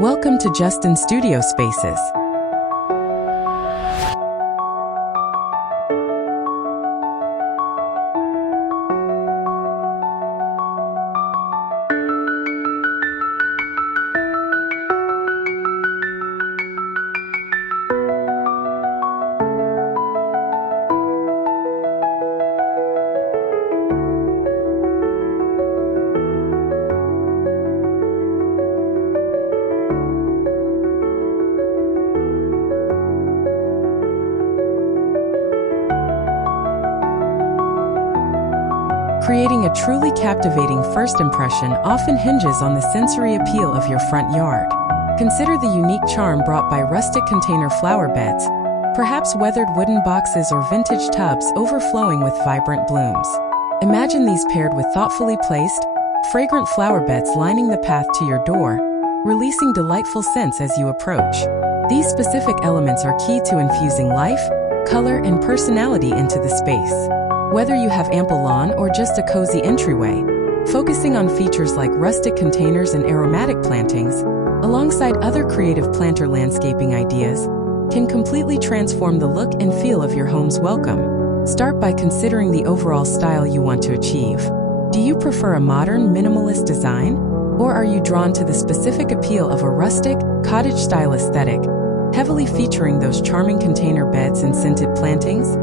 Welcome to Justin Studio Spaces. Creating a truly captivating first impression often hinges on the sensory appeal of your front yard. Consider the unique charm brought by rustic container flower beds, perhaps weathered wooden boxes or vintage tubs overflowing with vibrant blooms. Imagine these paired with thoughtfully placed, fragrant flower beds lining the path to your door, releasing delightful scents as you approach. These specific elements are key to infusing life, color, and personality into the space. Whether you have ample lawn or just a cozy entryway, focusing on features like rustic containers and aromatic plantings, alongside other creative planter landscaping ideas, can completely transform the look and feel of your home's welcome. Start by considering the overall style you want to achieve. Do you prefer a modern, minimalist design, or are you drawn to the specific appeal of a rustic, cottage-style aesthetic, heavily featuring those charming container beds and scented plantings?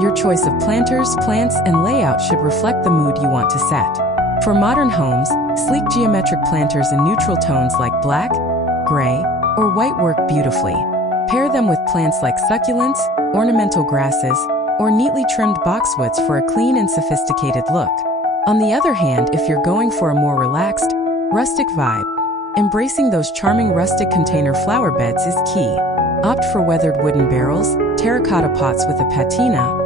Your choice of planters, plants, and layout should reflect the mood you want to set. For modern homes, sleek geometric planters in neutral tones like black, gray, or white work beautifully. Pair them with plants like succulents, ornamental grasses, or neatly trimmed boxwoods for a clean and sophisticated look. On the other hand, if you're going for a more relaxed, rustic vibe, embracing those charming rustic container flower beds is key. Opt for weathered wooden barrels, terracotta pots with a patina,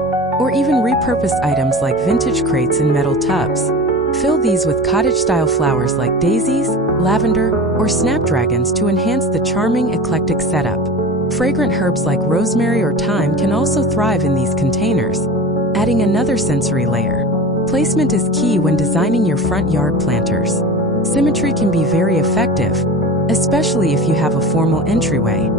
or even repurposed items like vintage crates and metal tubs. Fill these with cottage-style flowers like daisies, lavender, or snapdragons to enhance the charming, eclectic setup. Fragrant herbs like rosemary or thyme can also thrive in these containers, adding another sensory layer. Placement is key when designing your front yard planters. Symmetry can be very effective, especially if you have a formal entryway.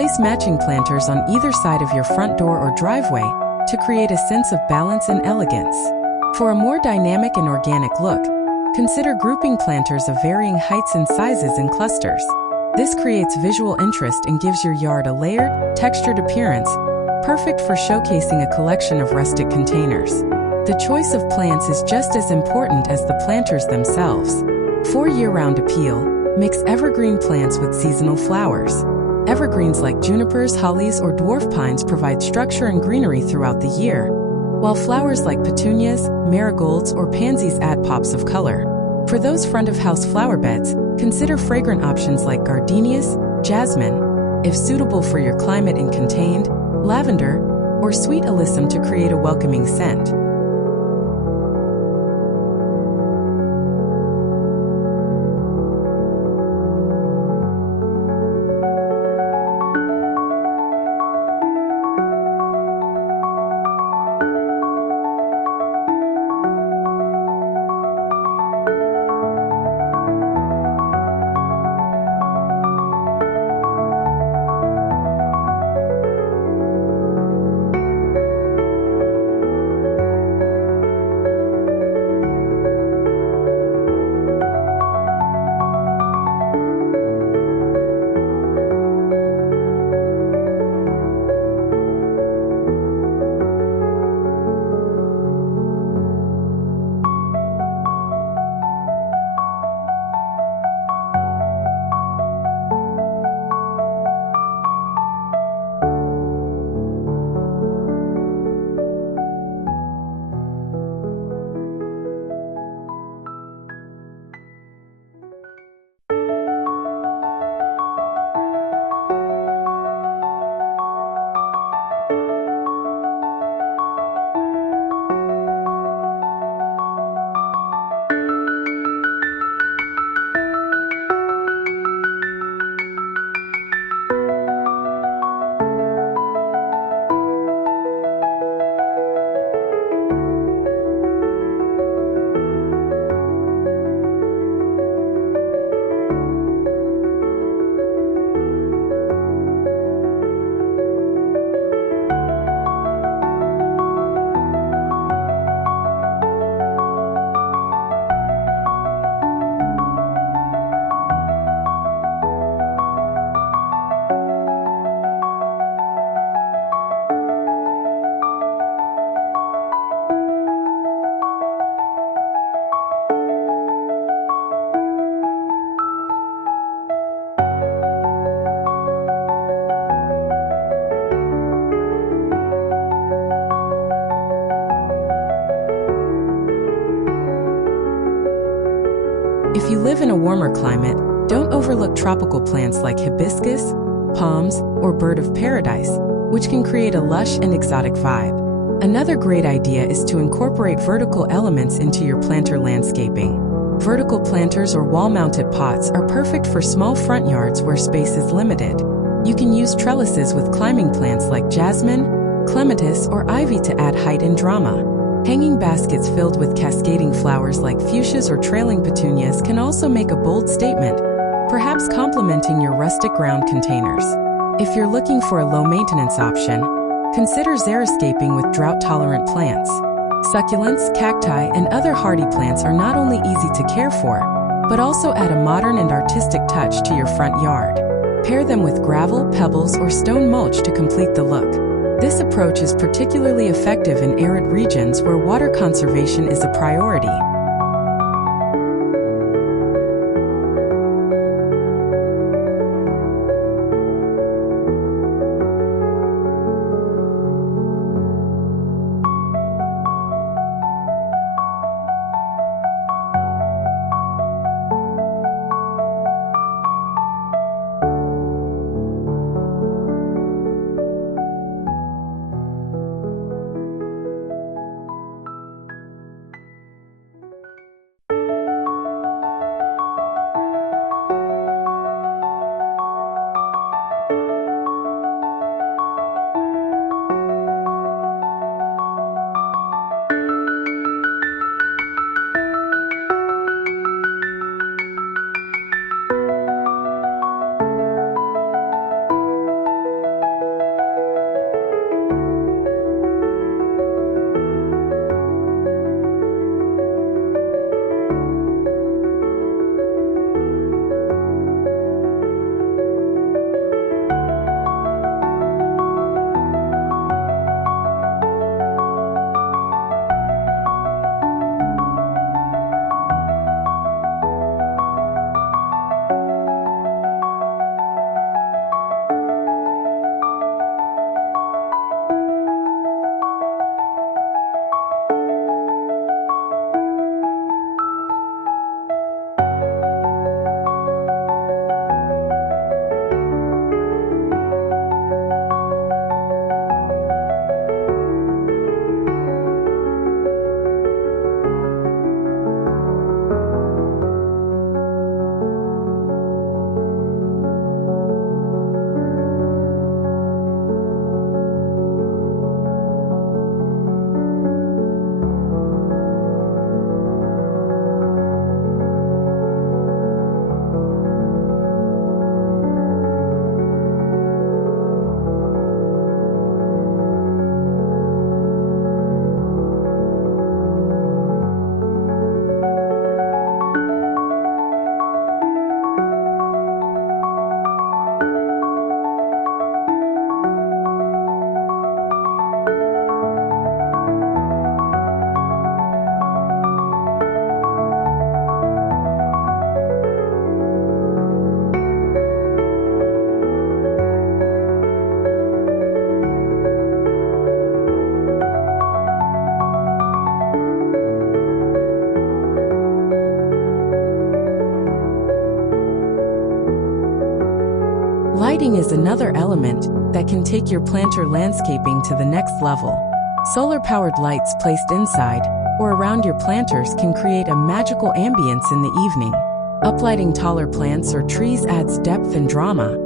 Place matching planters on either side of your front door or driveway to create a sense of balance and elegance. For a more dynamic and organic look, consider grouping planters of varying heights and sizes in clusters. This creates visual interest and gives your yard a layered, textured appearance, perfect for showcasing a collection of rustic containers. The choice of plants is just as important as the planters themselves. For year-round appeal, mix evergreen plants with seasonal flowers. Evergreens like junipers, hollies, or dwarf pines provide structure and greenery throughout the year, while flowers like petunias, marigolds, or pansies add pops of color. For those front-of-house flower beds, consider fragrant options like gardenias, jasmine, if suitable for your climate, and contained, lavender, or sweet alyssum to create a welcoming scent. If you live in a warmer climate, don't overlook tropical plants like hibiscus, palms, or bird of paradise, which can create a lush and exotic vibe. Another great idea is to incorporate vertical elements into your planter landscaping. Vertical planters or wall-mounted pots are perfect for small front yards where space is limited. You can use trellises with climbing plants like jasmine, clematis, or ivy to add height and drama. Hanging baskets filled with cascading flowers like fuchsias or trailing petunias can also make a bold statement, perhaps complementing your rustic ground containers. If you're looking for a low-maintenance option, consider xeriscaping with drought-tolerant plants. Succulents, cacti, and other hardy plants are not only easy to care for, but also add a modern and artistic touch to your front yard. Pair them with gravel, pebbles, or stone mulch to complete the look. This approach is particularly effective in arid regions where water conservation is a priority. Lighting is another element that can take your planter landscaping to the next level. Solar-powered lights placed inside or around your planters can create a magical ambience in the evening. Uplighting taller plants or trees adds depth and drama,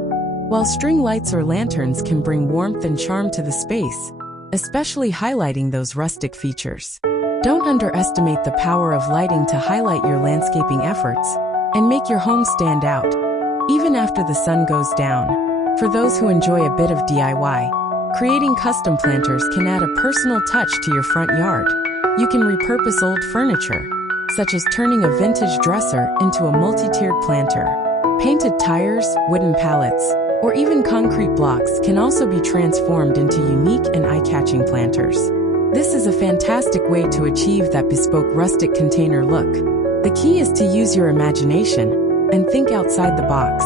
while string lights or lanterns can bring warmth and charm to the space, especially highlighting those rustic features. Don't underestimate the power of lighting to highlight your landscaping efforts and make your home stand out, even after the sun goes down. For those who enjoy a bit of DIY, creating custom planters can add a personal touch to your front yard. You can repurpose old furniture, such as turning a vintage dresser into a multi-tiered planter. Painted tires, wooden pallets, or even concrete blocks can also be transformed into unique and eye-catching planters. This is a fantastic way to achieve that bespoke rustic container look. The key is to use your imagination and think outside the box.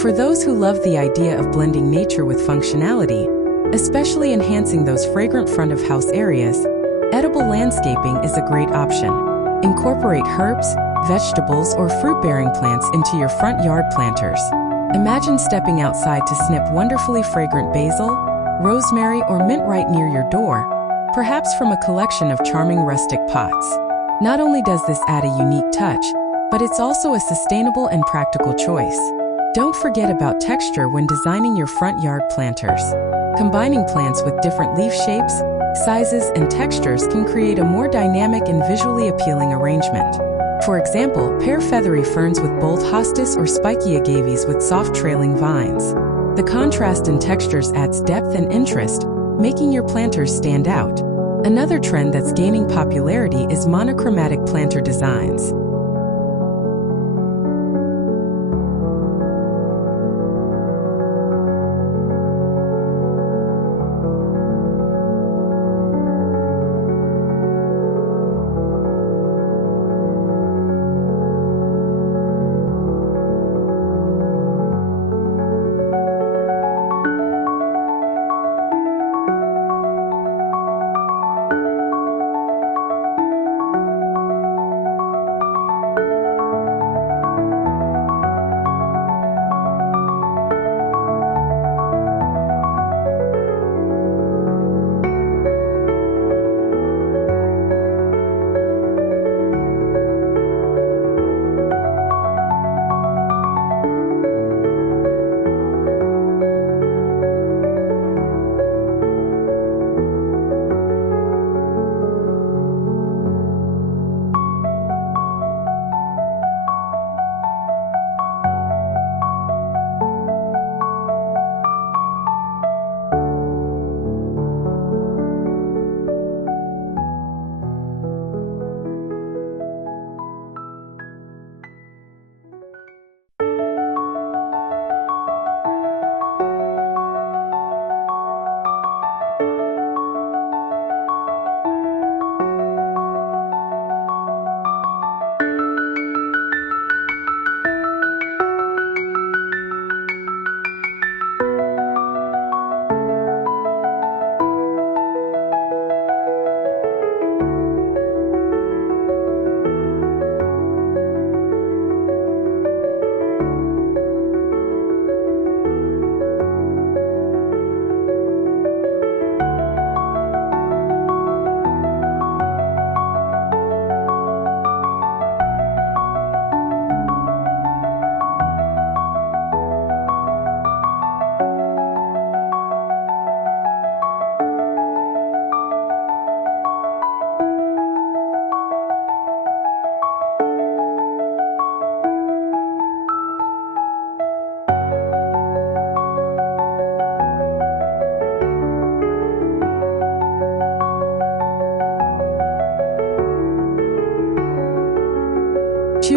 For those who love the idea of blending nature with functionality, especially enhancing those fragrant front-of-house areas, edible landscaping is a great option. Incorporate herbs, vegetables, or fruit-bearing plants into your front yard planters. Imagine stepping outside to snip wonderfully fragrant basil, rosemary, or mint right near your door, perhaps from a collection of charming rustic pots. Not only does this add a unique touch, but it's also a sustainable and practical choice. Don't forget about texture when designing your front yard planters. Combining plants with different leaf shapes, sizes, and textures can create a more dynamic and visually appealing arrangement. For example, pair feathery ferns with bold hostas or spiky agaves with soft trailing vines. The contrast in textures adds depth and interest, making your planters stand out. Another trend that's gaining popularity is monochromatic planter designs.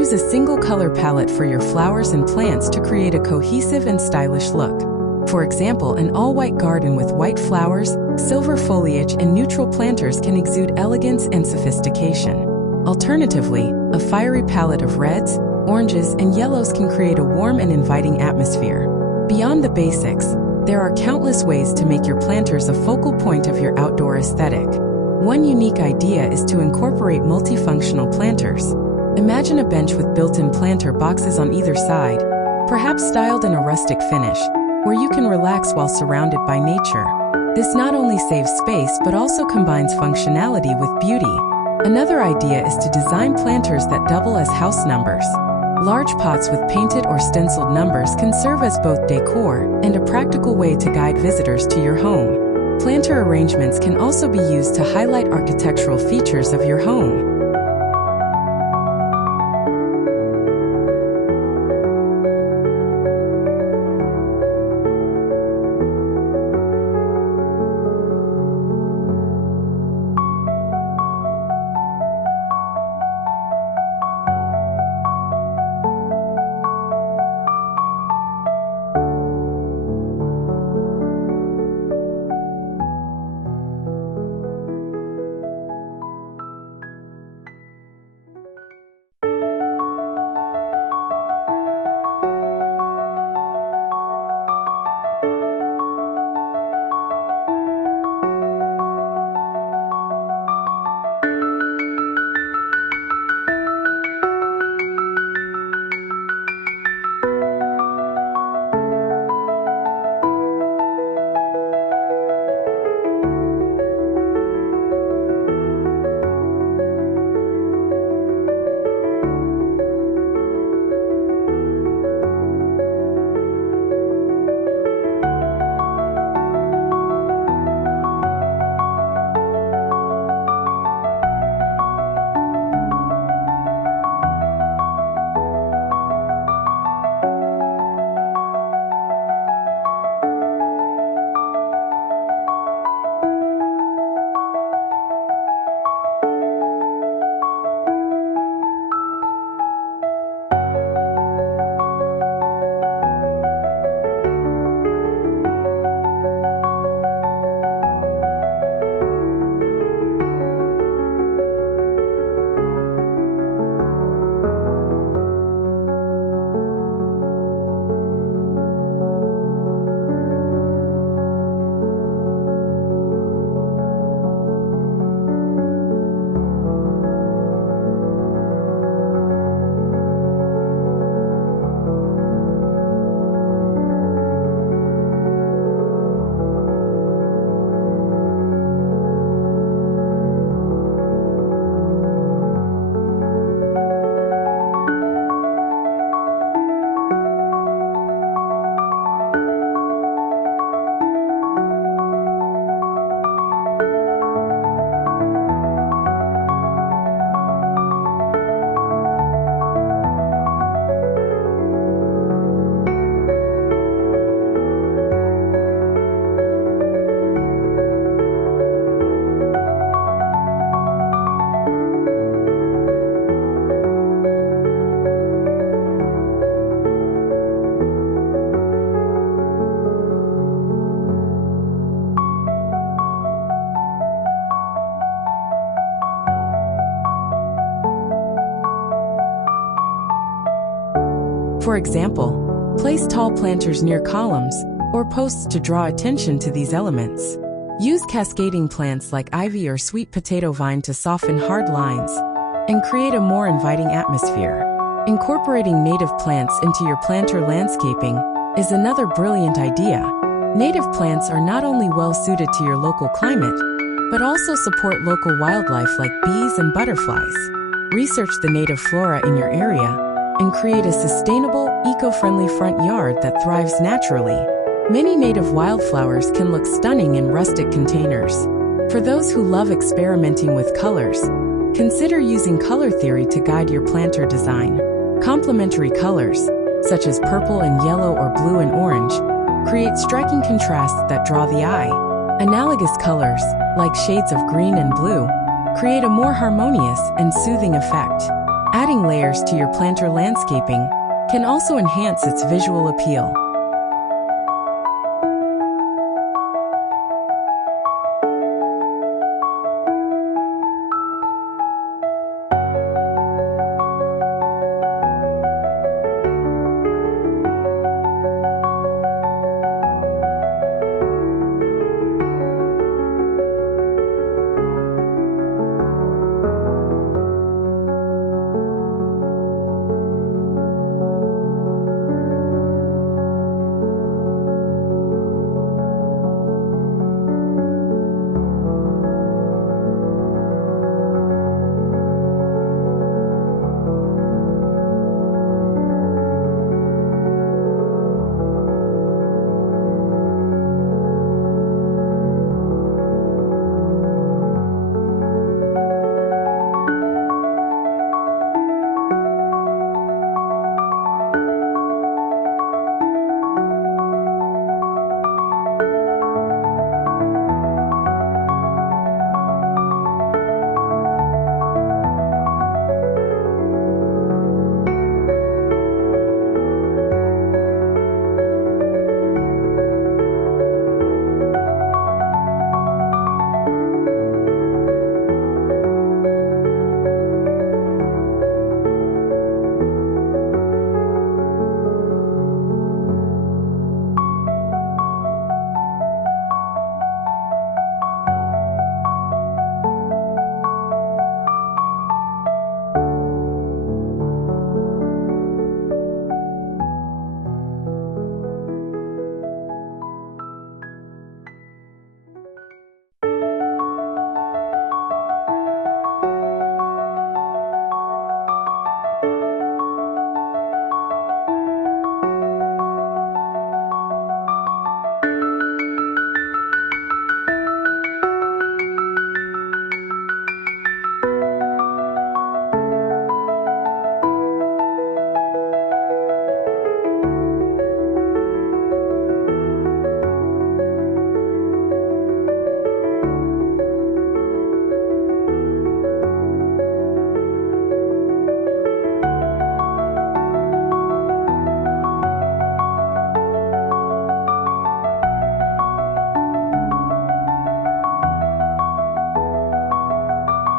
Choose a single color palette for your flowers and plants to create a cohesive and stylish look. For example, an all-white garden with white flowers, silver foliage, and neutral planters can exude elegance and sophistication. Alternatively, a fiery palette of reds, oranges, and yellows can create a warm and inviting atmosphere. Beyond the basics, there are countless ways to make your planters a focal point of your outdoor aesthetic. One unique idea is to incorporate multifunctional planters. Imagine a bench with built-in planter boxes on either side, perhaps styled in a rustic finish, where you can relax while surrounded by nature. This not only saves space but also combines functionality with beauty. Another idea is to design planters that double as house numbers. Large pots with painted or stenciled numbers can serve as both decor and a practical way to guide visitors to your home. Planter arrangements can also be used to highlight architectural features of your home. For example, place tall planters near columns or posts to draw attention to these elements. Use cascading plants like ivy or sweet potato vine to soften hard lines and create a more inviting atmosphere. Incorporating native plants into your planter landscaping is another brilliant idea. Native plants are not only well suited to your local climate, but also support local wildlife like bees and butterflies. Research the native flora in your area and create a sustainable, eco-friendly front yard that thrives naturally. Many native wildflowers can look stunning in rustic containers. For those who love experimenting with colors, consider using color theory to guide your planter design. Complementary colors, such as purple and yellow or blue and orange, create striking contrasts that draw the eye. Analogous colors, like shades of green and blue, create a more harmonious and soothing effect. Adding layers to your planter landscaping can also enhance its visual appeal.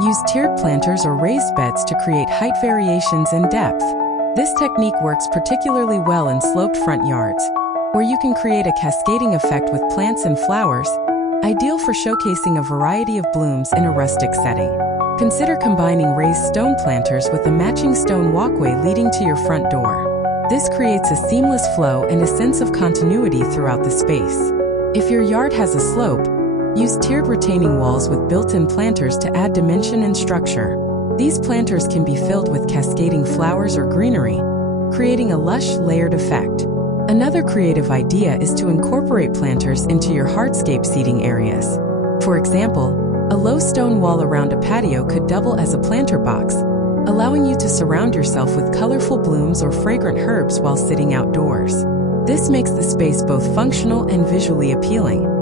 Use tiered planters or raised beds to create height variations and depth. This technique works particularly well in sloped front yards, where you can create a cascading effect with plants and flowers, ideal for showcasing a variety of blooms in a rustic setting. Consider combining raised stone planters with a matching stone walkway leading to your front door. This creates a seamless flow and a sense of continuity throughout the space. If your yard has a slope, use tiered retaining walls with built-in planters to add dimension and structure. These planters can be filled with cascading flowers or greenery, creating a lush, layered effect. Another creative idea is to incorporate planters into your hardscape seating areas. For example, a low stone wall around a patio could double as a planter box, allowing you to surround yourself with colorful blooms or fragrant herbs while sitting outdoors. This makes the space both functional and visually appealing.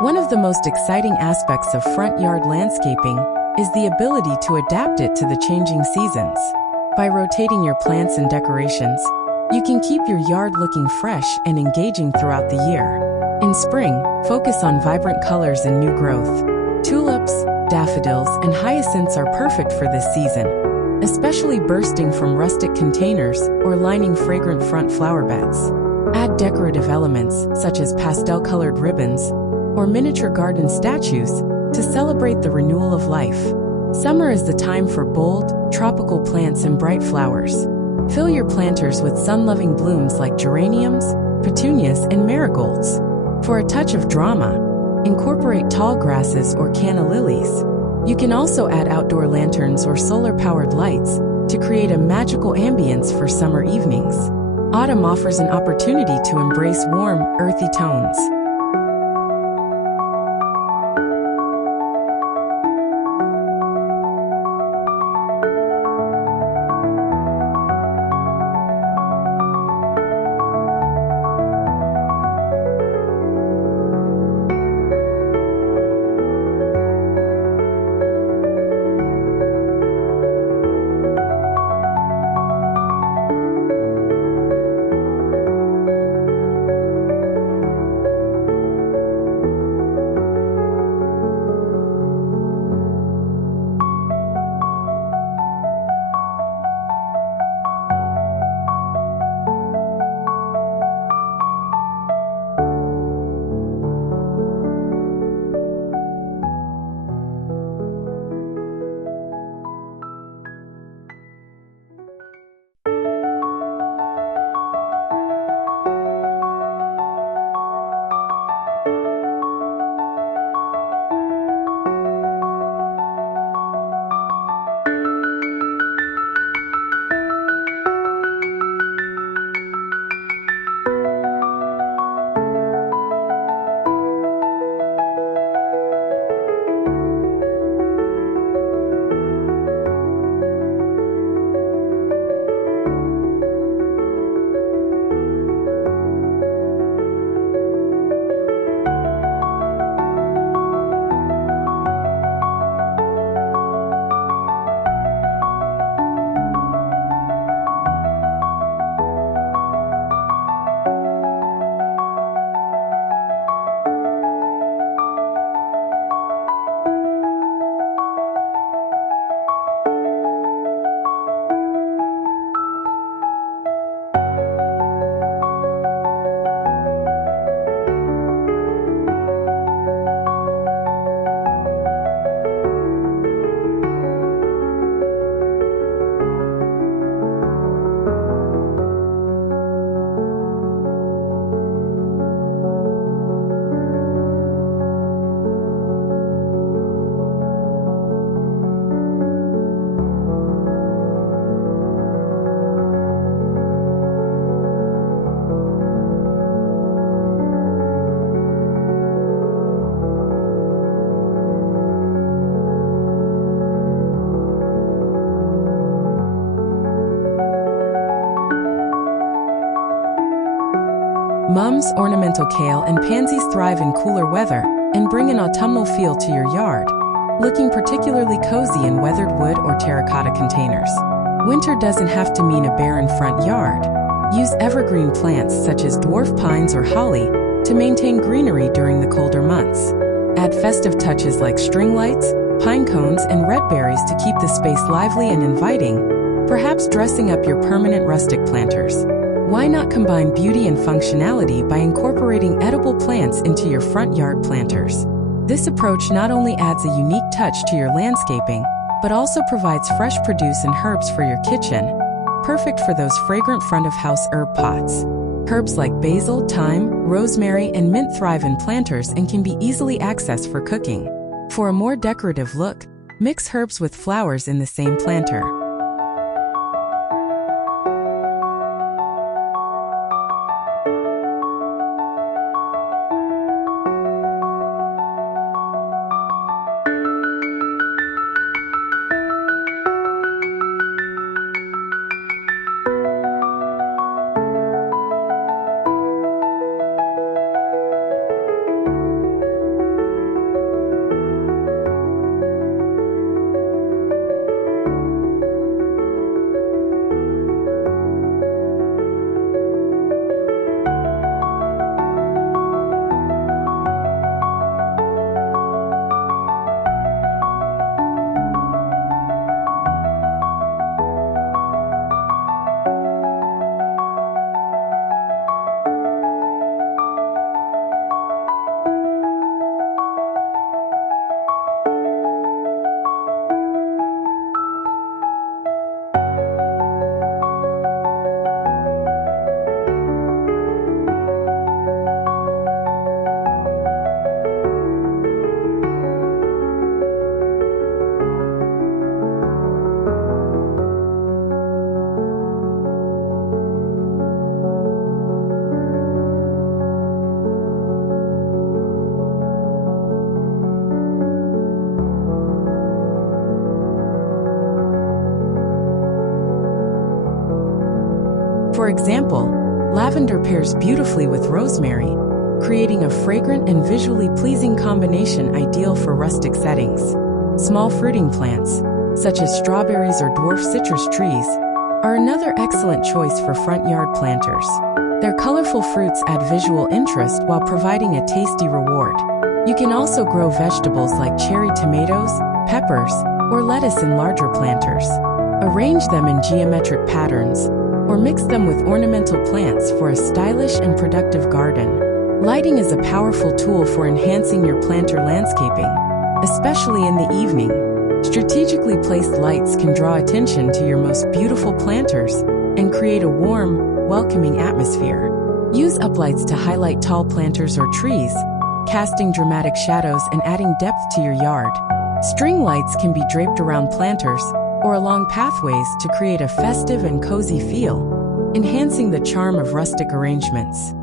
One of the most exciting aspects of front yard landscaping is the ability to adapt it to the changing seasons. By rotating your plants and decorations, you can keep your yard looking fresh and engaging throughout the year. In spring, focus on vibrant colors and new growth. Tulips, daffodils, and hyacinths are perfect for this season, especially bursting from rustic containers or lining fragrant front flower beds. Add decorative elements such as pastel-colored ribbons or miniature garden statues to celebrate the renewal of life. Summer is the time for bold, tropical plants and bright flowers. Fill your planters with sun-loving blooms like geraniums, petunias, and marigolds. For a touch of drama, incorporate tall grasses or canna lilies. You can also add outdoor lanterns or solar-powered lights to create a magical ambience for summer evenings. Autumn offers an opportunity to embrace warm, earthy tones. Mums, ornamental kale, and pansies thrive in cooler weather and bring an autumnal feel to your yard, looking particularly cozy in weathered wood or terracotta containers. Winter doesn't have to mean a barren front yard. Use evergreen plants such as dwarf pines or holly to maintain greenery during the colder months. Add festive touches like string lights, pine cones, and red berries to keep the space lively and inviting, perhaps dressing up your permanent rustic planters. Why not combine beauty and functionality by incorporating edible plants into your front yard planters? This approach not only adds a unique touch to your landscaping, but also provides fresh produce and herbs for your kitchen, perfect for those fragrant front-of-house herb pots. Herbs like basil, thyme, rosemary, and mint thrive in planters and can be easily accessed for cooking. For a more decorative look, mix herbs with flowers in the same planter. For example, lavender pairs beautifully with rosemary, creating a fragrant and visually pleasing combination ideal for rustic settings. Small fruiting plants, such as strawberries or dwarf citrus trees, are another excellent choice for front yard planters. Their colorful fruits add visual interest while providing a tasty reward. You can also grow vegetables like cherry tomatoes, peppers, or lettuce in larger planters. Arrange them in geometric patterns, or mix them with ornamental plants for a stylish and productive garden. Lighting is a powerful tool for enhancing your planter landscaping, especially in the evening. Strategically placed lights can draw attention to your most beautiful planters and create a warm, welcoming atmosphere. Use uplights to highlight tall planters or trees, casting dramatic shadows and adding depth to your yard. String lights can be draped around planters or along pathways to create a festive and cozy feel, enhancing the charm of rustic arrangements.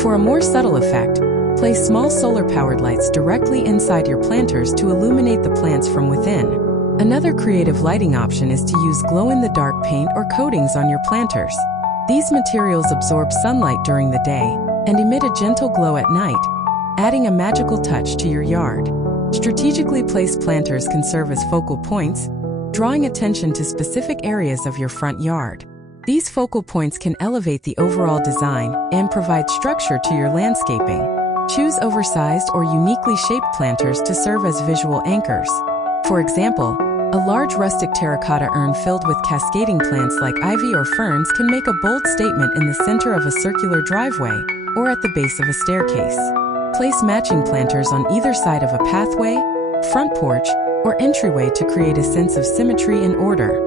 For a more subtle effect, place small solar-powered lights directly inside your planters to illuminate the plants from within. Another creative lighting option is to use glow-in-the-dark paint or coatings on your planters. These materials absorb sunlight during the day and emit a gentle glow at night, adding a magical touch to your yard. Strategically placed planters can serve as focal points, drawing attention to specific areas of your front yard. These focal points can elevate the overall design and provide structure to your landscaping. Choose oversized or uniquely shaped planters to serve as visual anchors. For example, a large rustic terracotta urn filled with cascading plants like ivy or ferns can make a bold statement in the center of a circular driveway or at the base of a staircase. Place matching planters on either side of a pathway, front porch, or entryway to create a sense of symmetry and order.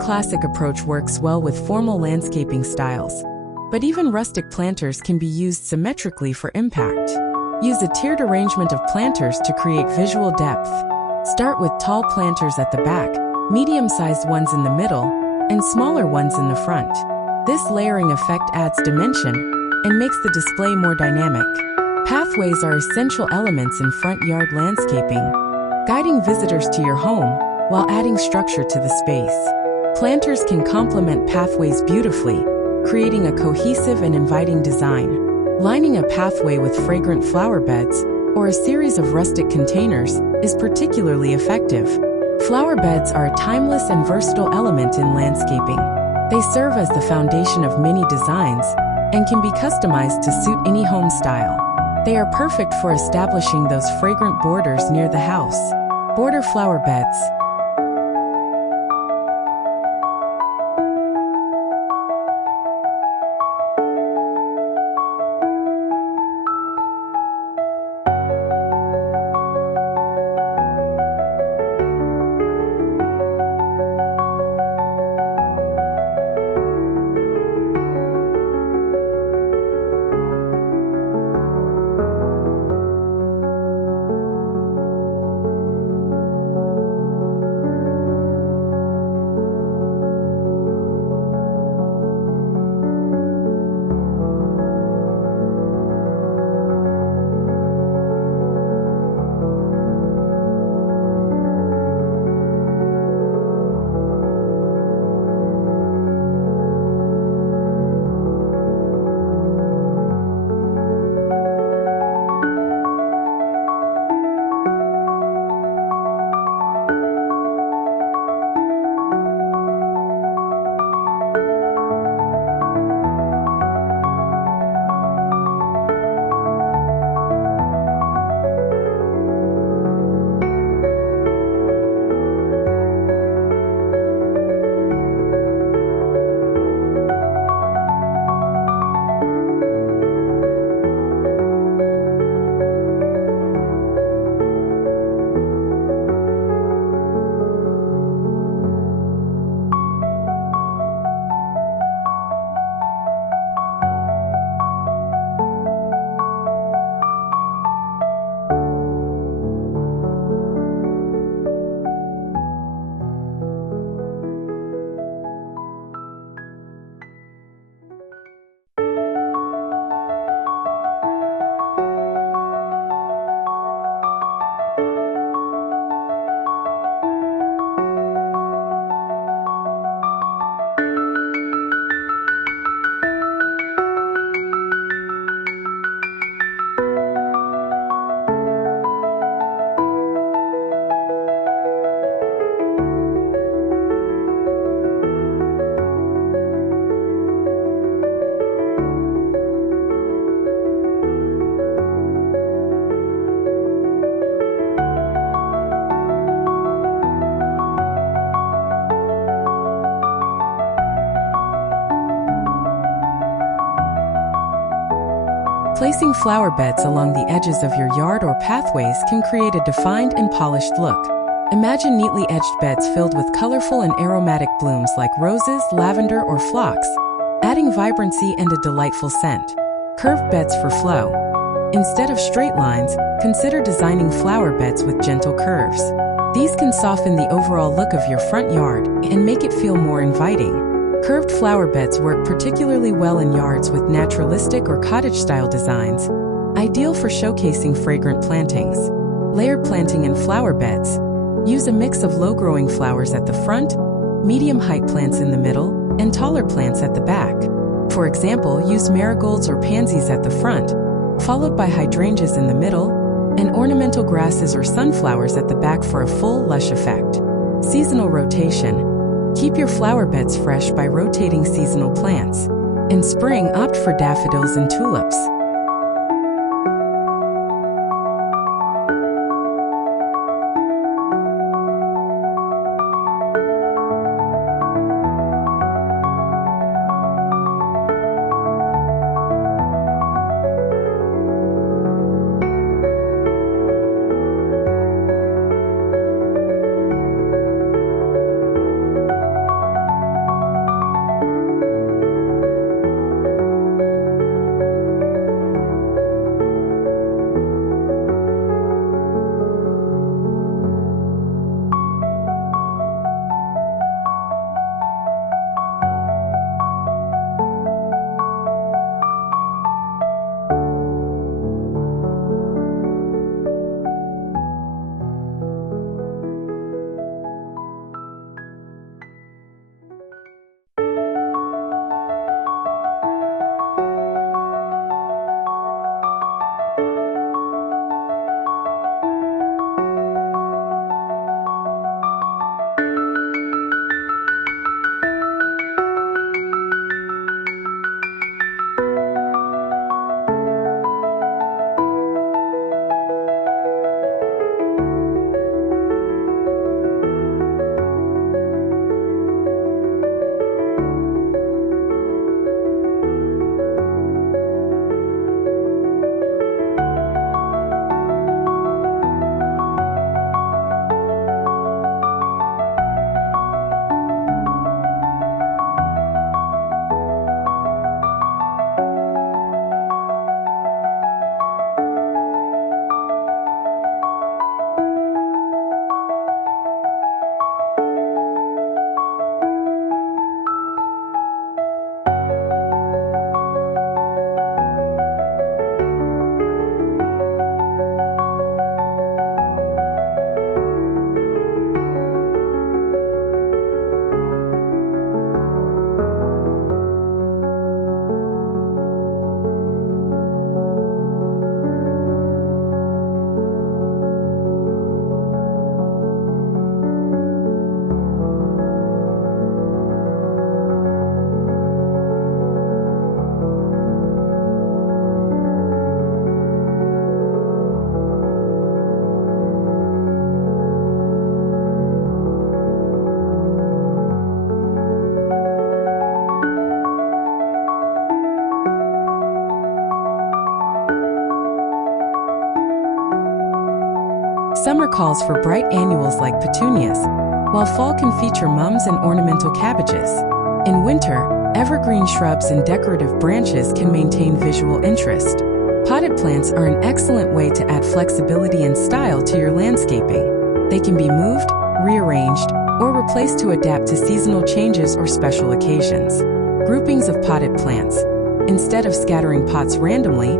classic approach works well with formal landscaping styles. But even rustic planters can be used symmetrically for impact. Use a tiered arrangement of planters to create visual depth. Start with tall planters at the back, medium-sized ones in the middle, and smaller ones in the front. This layering effect adds dimension and makes the display more dynamic. Pathways are essential elements in front yard landscaping, guiding visitors to your home while adding structure to the space. Planters can complement pathways beautifully, creating a cohesive and inviting design. Lining a pathway with fragrant flower beds or a series of rustic containers is particularly effective. Flower beds are a timeless and versatile element in landscaping. They serve as the foundation of many designs and can be customized to suit any home style. They are perfect for establishing those fragrant borders near the house. Border flower beds. Placing flower beds along the edges of your yard or pathways can create a defined and polished look. Imagine neatly edged beds filled with colorful and aromatic blooms like roses, lavender, or phlox, adding vibrancy and a delightful scent. Curved beds for flow. Instead of straight lines, consider designing flower beds with gentle curves. These can soften the overall look of your front yard and make it feel more inviting. Curved flower beds work particularly well in yards with naturalistic or cottage-style designs, ideal for showcasing fragrant plantings. Layered planting in flower beds. Use a mix of low-growing flowers at the front, medium-height plants in the middle, and taller plants at the back. For example, use marigolds or pansies at the front, followed by hydrangeas in the middle, and ornamental grasses or sunflowers at the back for a full, lush effect. Seasonal rotation. Keep your flower beds fresh by rotating seasonal plants. In spring, opt for daffodils and tulips. Summer calls for bright annuals like petunias, while fall can feature mums and ornamental cabbages. In winter, evergreen shrubs and decorative branches can maintain visual interest. Potted plants are an excellent way to add flexibility and style to your landscaping. They can be moved, rearranged, or replaced to adapt to seasonal changes or special occasions. Groupings of potted plants. Instead of scattering pots randomly,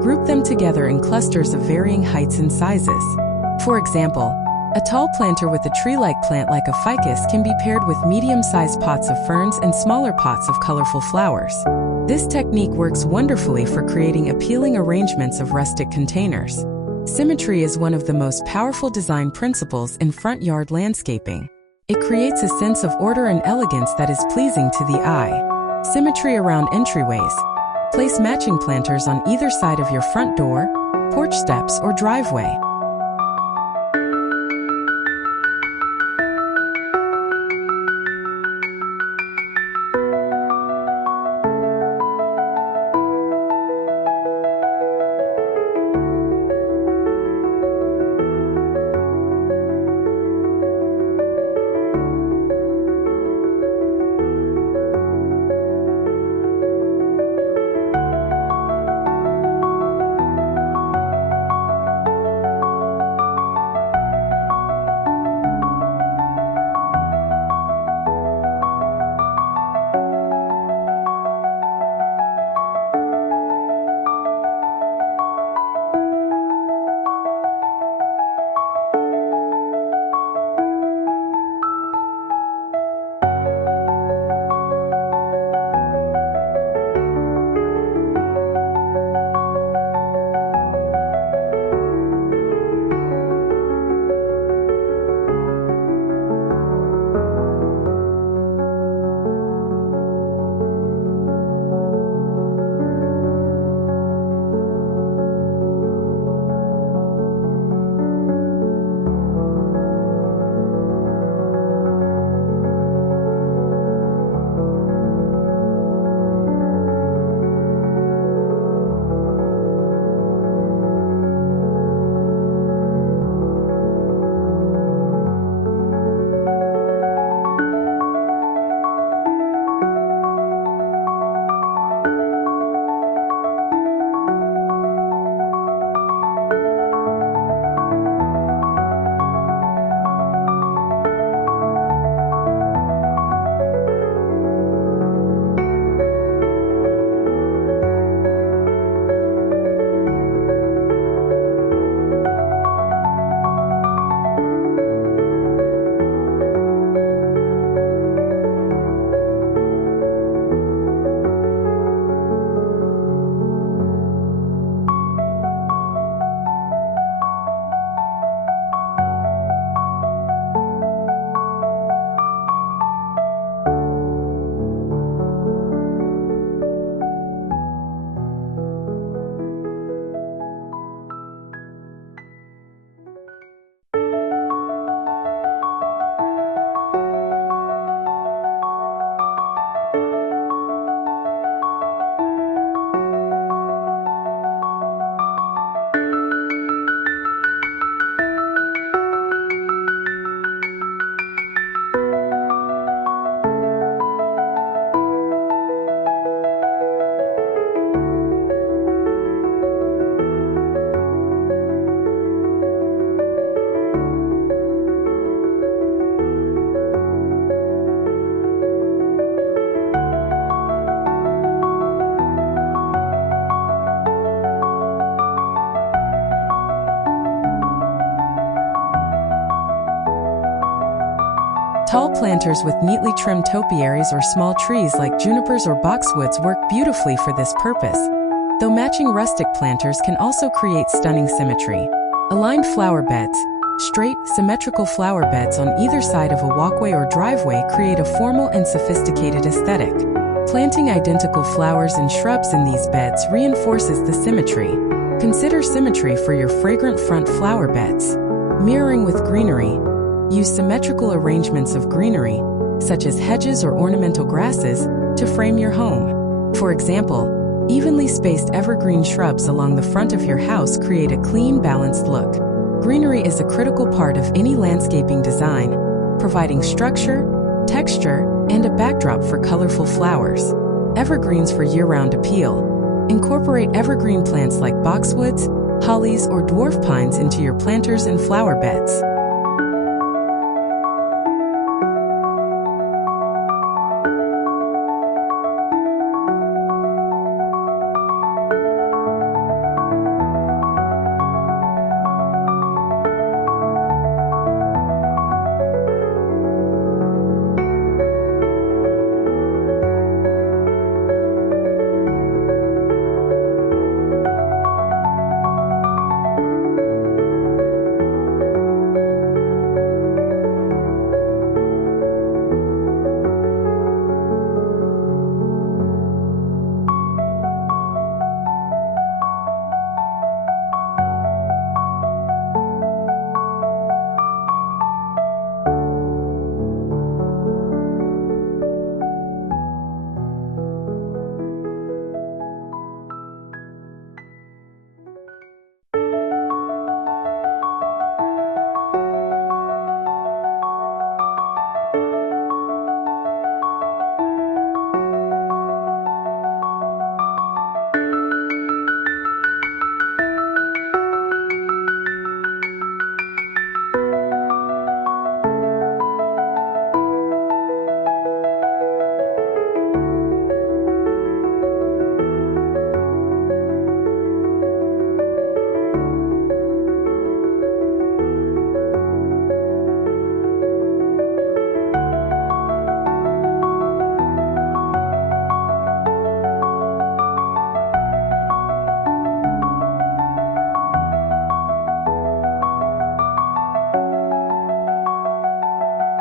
group them together in clusters of varying heights and sizes. For example, a tall planter with a tree-like plant like a ficus can be paired with medium-sized pots of ferns and smaller pots of colorful flowers. This technique works wonderfully for creating appealing arrangements of rustic containers. Symmetry is one of the most powerful design principles in front yard landscaping. It creates a sense of order and elegance that is pleasing to the eye. Symmetry around entryways. Place matching planters on either side of your front door, porch steps, or driveway. Tall planters with neatly trimmed topiaries or small trees like junipers or boxwoods work beautifully for this purpose, though matching rustic planters can also create stunning symmetry. Aligned flower beds. Straight, symmetrical flower beds on either side of a walkway or driveway create a formal and sophisticated aesthetic. Planting identical flowers and shrubs in these beds reinforces the symmetry. Consider symmetry for your fragrant front flower beds. Mirroring with greenery. Use symmetrical arrangements of greenery, such as hedges or ornamental grasses, to frame your home. For example, evenly spaced evergreen shrubs along the front of your house create a clean, balanced look. Greenery is a critical part of any landscaping design, providing structure, texture, and a backdrop for colorful flowers. Evergreens for year-round appeal. Incorporate evergreen plants like boxwoods, hollies, or dwarf pines into your planters and flower beds.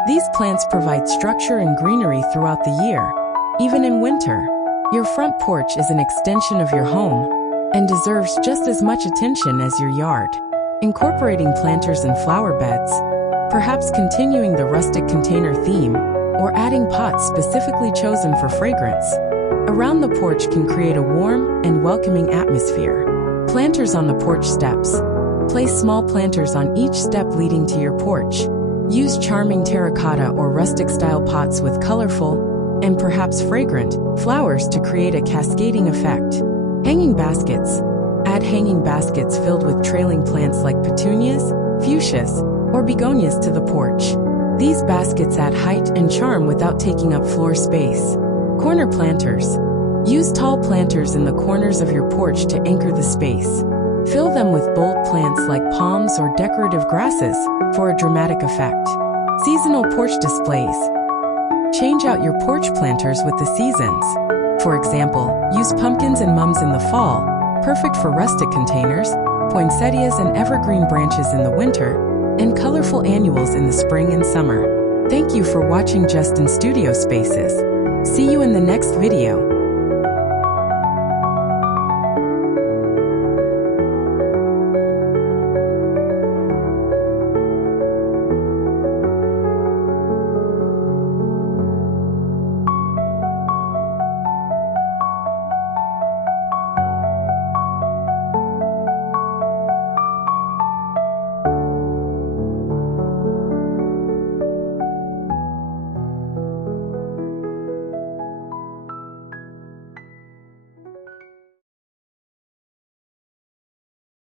These plants provide structure and greenery throughout the year, even in winter. Your front porch is an extension of your home and deserves just as much attention as your yard. Incorporating planters and flower beds, perhaps continuing the rustic container theme, or adding pots specifically chosen for fragrance around the porch can create a warm and welcoming atmosphere. Planters on the porch steps. Place small planters on each step leading to your porch. Use charming terracotta or rustic-style pots with colorful, and perhaps fragrant, flowers to create a cascading effect. Hanging baskets. Add hanging baskets filled with trailing plants like petunias, fuchsias, or begonias to the porch. These baskets add height and charm without taking up floor space. Corner planters. Use tall planters in the corners of your porch to anchor the space. Fill them with bold plants like palms or decorative grasses for a dramatic effect. Seasonal porch displays. Change out your porch planters with the seasons. For example, use pumpkins and mums in the fall, perfect for rustic containers, poinsettias and evergreen branches in the winter, and colorful annuals in the spring and summer. Thank you for watching Just in Studio Spaces. See you in the next video.